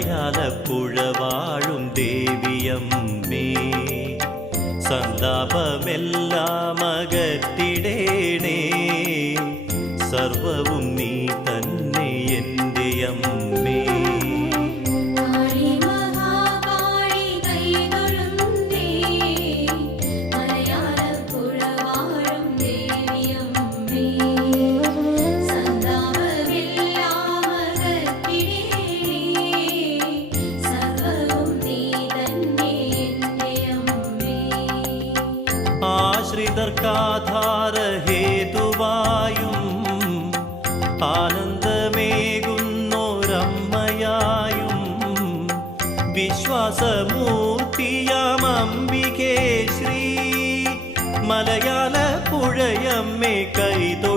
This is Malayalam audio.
മലയാളപ്പുഴ വാഴും ദേവിയമ്മേ സന്താപമെല്ലാം അകറ്റിടേണേ സർവവും നീ തന്നെ എൻ്റെ അമ്മേ ആശ്രിതർക്കാധാരഹേതുവായും ആനന്ദമേകുന്നോരമ്മയായും വിശ്വാസമൂർത്തിയാമംബികേ ശ്രീ മലയാളപ്പുഴയമ്മേ കൈതൊഴുന്നേ